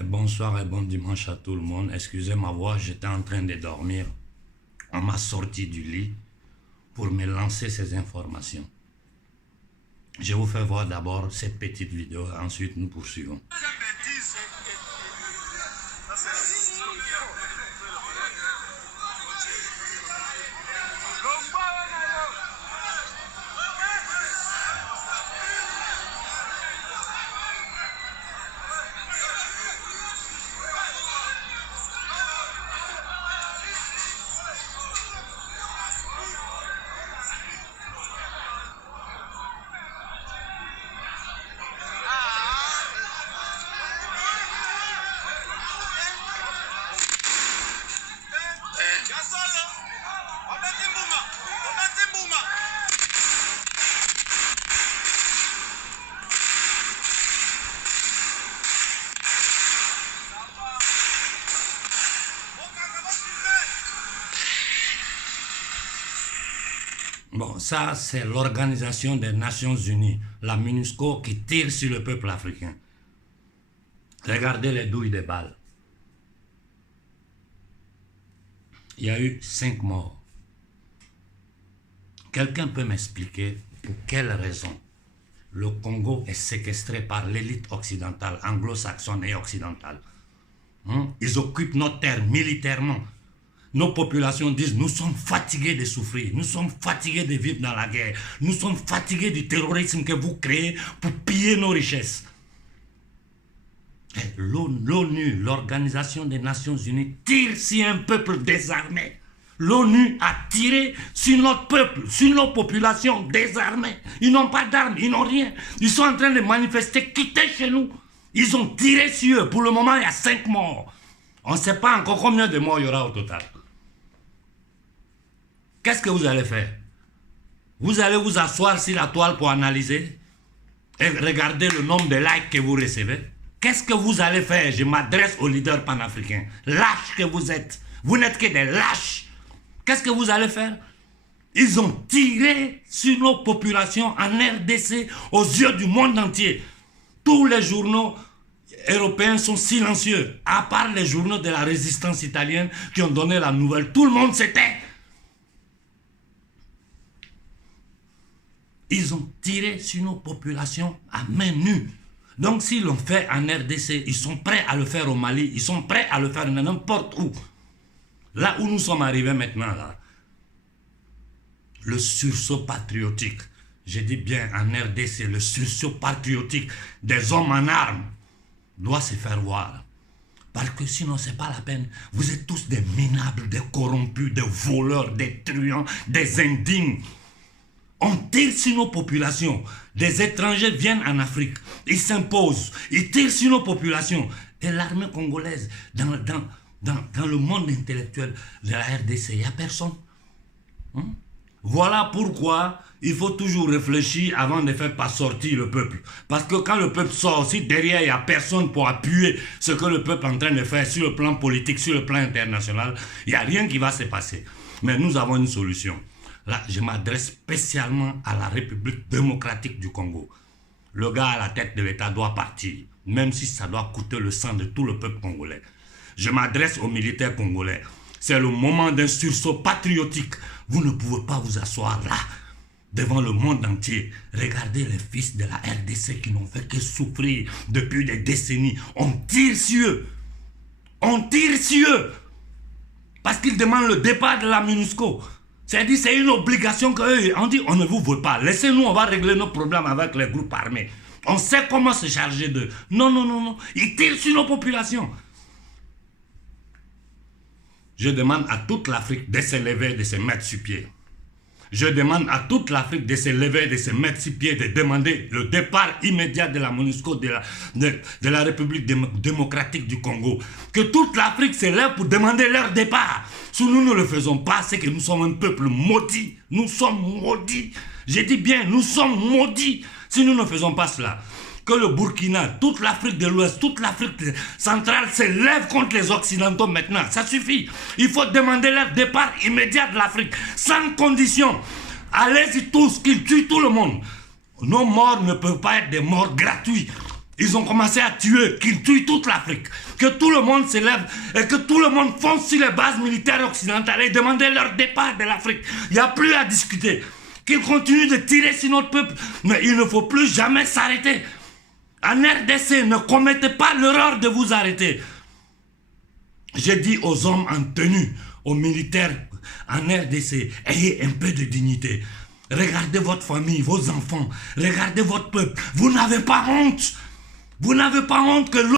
Bonsoir et bon dimanche à tout le monde. Excusez ma voix, j'étais en train de dormir. On m'a sorti du lit pour me lancer ces informations. Je vous fais voir d'abord cette petite vidéo, ensuite nous poursuivons. Bon, ça c'est l'Organisation des Nations Unies, la MINUSCO, qui tire sur le peuple africain. Regardez les douilles des balles. Il y a eu 5 morts. Quelqu'un peut m'expliquer pour quelle raison le Congo est séquestré par l'élite occidentale, anglo-saxonne et occidentale? Ils occupent notre terre militairement. Nos populations disent: nous sommes fatigués de souffrir, nous sommes fatigués de vivre dans la guerre, nous sommes fatigués du terrorisme que vous créez pour piller nos richesses. L'ONU, l'Organisation des Nations Unies, tire sur un peuple désarmé. L'ONU a tiré sur notre peuple, sur nos populations désarmées. Ils n'ont pas d'armes, ils n'ont rien. Ils sont en train de manifester, quitter chez nous. Ils ont tiré sur eux. Pour le moment, il y a 5 morts. On ne sait pas encore combien de morts il y aura au total. Qu'est-ce que vous allez faire? Vous allez vous asseoir sur la toile pour analyser et regarder le nombre de likes que vous recevez? Qu'est-ce que vous allez faire? Je m'adresse aux leaders panafricains. Lâches que vous êtes. Vous n'êtes que des lâches. Qu'est-ce que vous allez faire? Ils ont tiré sur nos populations en RDC aux yeux du monde entier. Tous les journaux européens sont silencieux, à part les journaux de la résistance italienne qui ont donné la nouvelle. Tout le monde se tait. Ils ont tiré sur nos populations à main nue. Donc s'ils l'ont fait en RDC, ils sont prêts à le faire au Mali, ils sont prêts à le faire n'importe où. Là où nous sommes arrivés maintenant, là, le sursaut patriotique, je dis bien en RDC, le sursaut patriotique des hommes en armes doit se faire voir. Parce que sinon, ce n'est pas la peine. Vous êtes tous des minables, des corrompus, des voleurs, des truands, des indignes. On tire sur nos populations. Des étrangers viennent en Afrique. Ils s'imposent. Ils tirent sur nos populations. Et l'armée congolaise, dans le monde intellectuel de la RDC, il n'y a personne. Voilà pourquoi il faut toujours réfléchir avant de faire pas sortir le peuple. Parce que quand le peuple sort, si derrière il n'y a personne pour appuyer ce que le peuple est en train de faire sur le plan politique, sur le plan international, il n'y a rien qui va se passer. Mais nous avons une solution. Là, je m'adresse spécialement à la République démocratique du Congo. Le gars à la tête de l'État doit partir, même si ça doit coûter le sang de tout le peuple congolais. Je m'adresse aux militaires congolais. C'est le moment d'un sursaut patriotique. Vous ne pouvez pas vous asseoir là, devant le monde entier. Regardez les fils de la RDC qui n'ont fait que souffrir depuis des décennies. On tire sur eux. On tire sur eux. Parce qu'ils demandent le départ de la MINUSCO. C'est-à-dire c'est une obligation qu'eux, on dit on ne vous veut pas. Laissez-nous, on va régler nos problèmes avec les groupes armés. On sait comment se charger d'eux. Non, non, non, non. Ils tirent sur nos populations. Je demande à toute l'Afrique de se lever, de se mettre sur pied. Je demande à toute l'Afrique de se lever, de se mettre sur pied, de demander le départ immédiat de la MONUSCO, de la République démocratique du Congo. Que toute l'Afrique se lève pour demander leur départ. Si nous ne le faisons pas, c'est que nous sommes un peuple maudit. Nous sommes maudits. Je dis bien, nous sommes maudits si nous ne faisons pas cela. Que le Burkina, toute l'Afrique de l'Ouest, toute l'Afrique centrale se lève contre les Occidentaux maintenant. Ça suffit. Il faut demander leur départ immédiat de l'Afrique, sans condition. Allez-y tous, qu'ils tuent tout le monde. Nos morts ne peuvent pas être des morts gratuits. Ils ont commencé à tuer, qu'ils tuent toute l'Afrique. Que tout le monde s'élève et que tout le monde fonce sur les bases militaires occidentales et demander leur départ de l'Afrique. Il n'y a plus à discuter. Qu'ils continuent de tirer sur notre peuple. Mais il ne faut plus jamais s'arrêter. En RDC, ne commettez pas l'erreur de vous arrêter. J'ai dit aux hommes en tenue, aux militaires en RDC, ayez un peu de dignité. Regardez votre famille, vos enfants. Regardez votre peuple. Vous n'avez pas honte. Vous n'avez pas honte que